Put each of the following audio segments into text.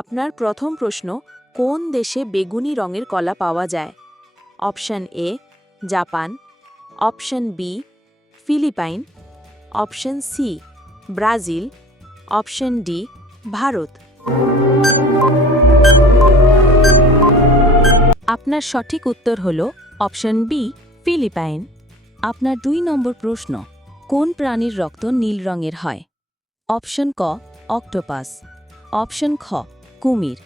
আপনার প্রথম প্রশ্ন, কোন দেশে বেগুনি রঙের কলা পাওয়া যায়? Option A Japan, option B Philippines, option C Brazil, option D Bharat. আপনার সঠিক উত্তর হল অপশন বি ফিলিপাইন। আপনার ২ নম্বর প্রশ্ন, কোন প্রাণীর রক্ত নীল রঙের হয়? অপশন ক অক্টোপাস, অপশন খ কুমির,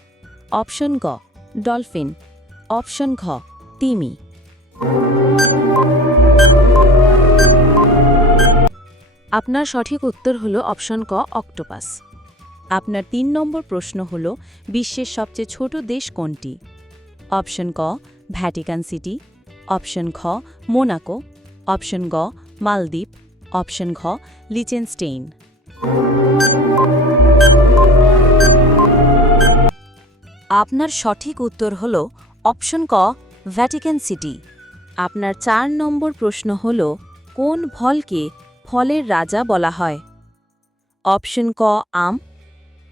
অপশন গ ডলফিন, অপশন ঘ তিমি। আপনার সঠিক উত্তর হল অপশন ক অক্টোপাস। আপনার ৩ নম্বর প্রশ্ন হল, বিশ্বের সবচেয়ে ছোট দেশ কোনটি? অপশন ক ভ্যাটিকান সিটি, অপশন খ মোনাকো, অপশন গ মালদ্বীপ, অপশন ঘ লিচেনস্টেইন। আপনার সঠিক উত্তর হল অপশন ক ভ্যাটিকান সিটি। আপনার ৪ নম্বর প্রশ্ন হল, কোন ফলকে ফলের রাজা বলা হয়? অপশন ক আম,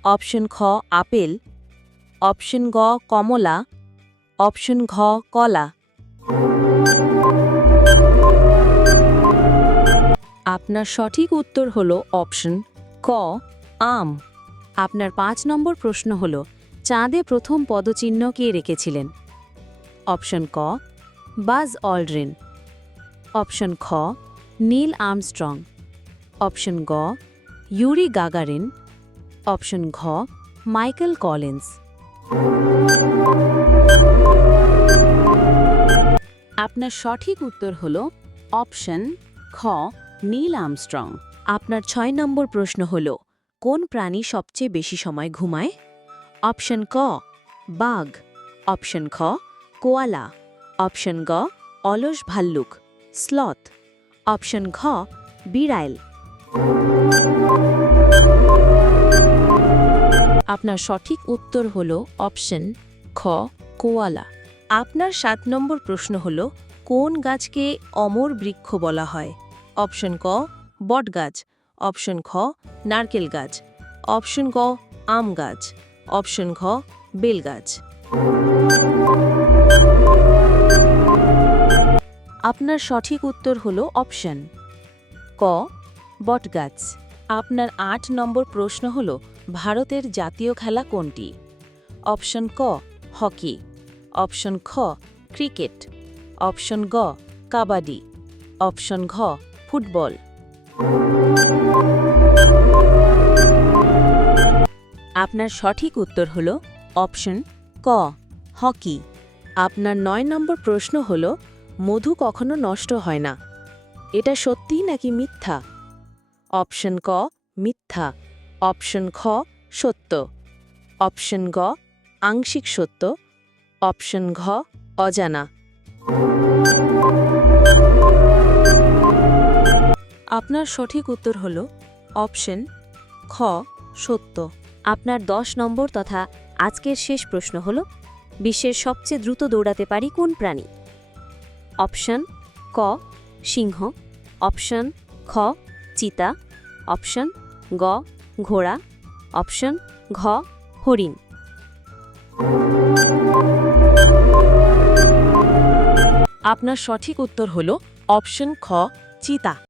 অপশন খ আপেল, অপশন গ কমলা, অপশন ঘ কলা। আপনার সঠিক উত্তর হল অপশন ক আম। আপনার ৫ নম্বর প্রশ্ন হল, চাঁদে প্রথম পদচিহ্ন কে রেখেছিলেন? অপশন ক বাজ অলড্রিন, অপশন খ নীল আর্মস্ট্রং, অপশন গ ইউরি গাগারিন, অপশন ঘ মাইকেল কলিন্স। আপনার সঠিক উত্তর হল অপশন খ নীল আর্মস্ট্রং। আপনার ৬ নম্বর প্রশ্ন হল, কোন প্রাণী সবচেয়ে বেশি সময় ঘুমায়? অপশন ক বাঘ, অপশন খ কোয়ালা, অপশন গ অলস ভাল্লুক স্লথ, অপশন ঘ বিড়াল। আপনার সঠিক উত্তর হল অপশন খ কোয়ালা। আপনার ৭ নম্বর প্রশ্ন হল, কোন গাছকে অমর বৃক্ষ বলা হয়? অপশন ক বটগাছ, অপশন খ নারকেল গাছ, অপশন গ আম গাছ, অপশন ঘ বেলগাছ। আপনার সঠিক উত্তর হল অপশন ক বটগাছ। আপনার ৮ নম্বর প্রশ্ন হল, ভারতের জাতীয় খেলা কোনটি? অপশন ক হকি, অপশন খ ক্রিকেট, অপশন গ কাবাডি, অপশন ঘ ফুটবল। আপনার সঠিক উত্তর হল অপশন ক হকি। আপনার ৯ নম্বর প্রশ্ন হল, মধু কখনো নষ্ট হয় না, এটা সত্যি নাকি মিথ্যা? অপশন ক মিথ্যা, অপশন খ সত্য, অপশন গ আংশিক সত্য, অপশন ঘ অজানা। আপনার সঠিক উত্তর হল অপশন খ সত্য। আপনার ১০ নম্বর তথা আজকের শেষ প্রশ্ন হল, বিশ্বের সবচেয়ে দ্রুত দৌড়াতে পারি কোন প্রাণী? অপশন ক সিংহ, অপশন খ চিতা, অপশন গ ঘোড়া, অপশন ঘ হরিণ। আপনার সঠিক উত্তর হল অপশন খ চিতা।